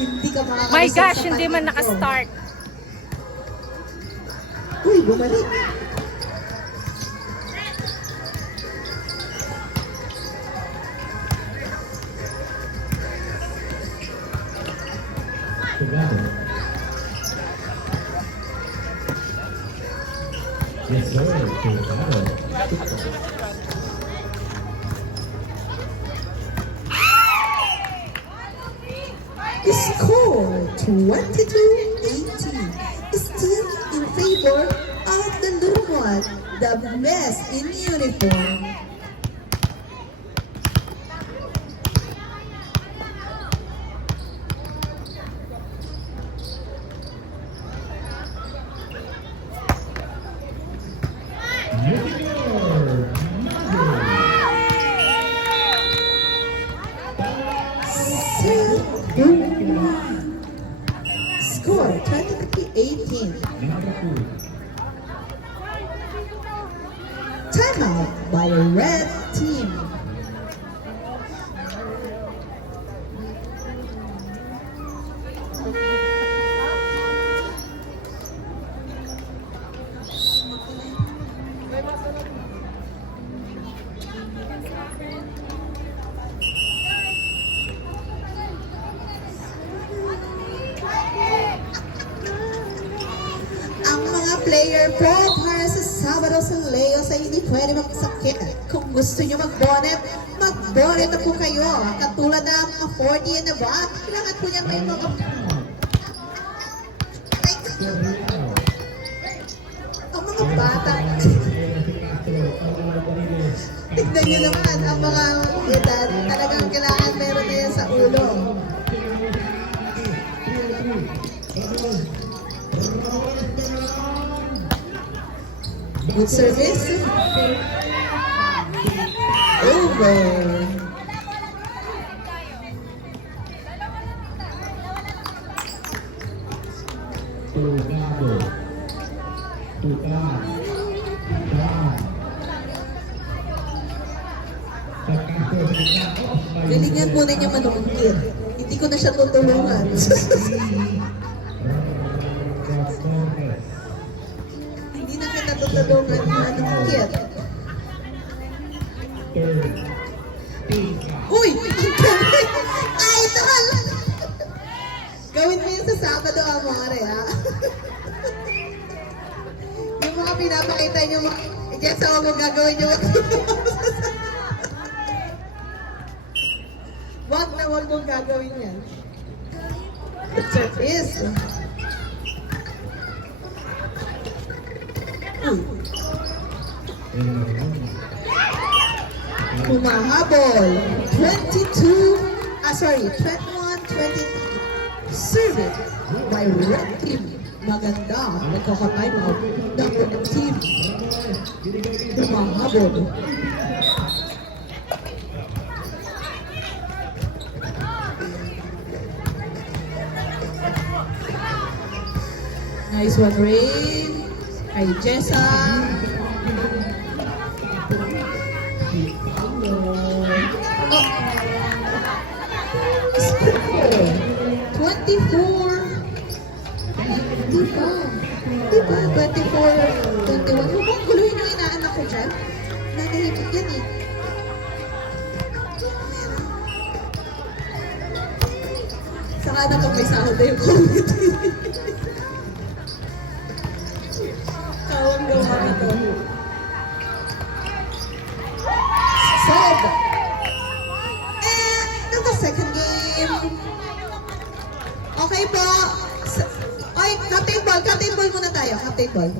Hindi ka makakalusot My gosh, sa hindi panig man ko. nakastart. Uy, bumalik. Yes, sir. Colorado. The score, 22-18, is still in favor of the little one, the best in uniform. Score 23-18. Timeout by a red team. Ang mga player po para sa Sabado sa Leo sa hindi pwede magkasakit. Kung gusto nyo mag-bonnet na po kayo. Katulad ng mga 40 and above, kailangan po niya may mga... Ang mga bata, tignan nyo naman, ang mga edad, talagang kailangan meron na yan sa ulo. Good service. Over. Colorado. Tutan. Galingan po ninyo manungkit. Hindi ko na siya tutulungan. Hindi na kita tutulungan manungkit. Uy! Ang galing! Idol! Gawin mo yun sa Sabado, Amore, ha? Yung mga pinapakita nyo, diyan sa mga gagawin nyo. Wag mong gagawin yan. Service. Humahabol. 21-23. Service by red team. Maganda. Nagkaka-time out ng red team. Humahabol. Nice one, Rain. Kay Jessa. 24. Diba? 24, 21. Huwag mong guluhin yung inaanak ko dyan. Nanahimik yan eh. Saka na kung may sahod na yung committee. Kawang gawa ka to. Solve! And the second game. Okay po. Oy, captain ball muna tayo. Captain ball.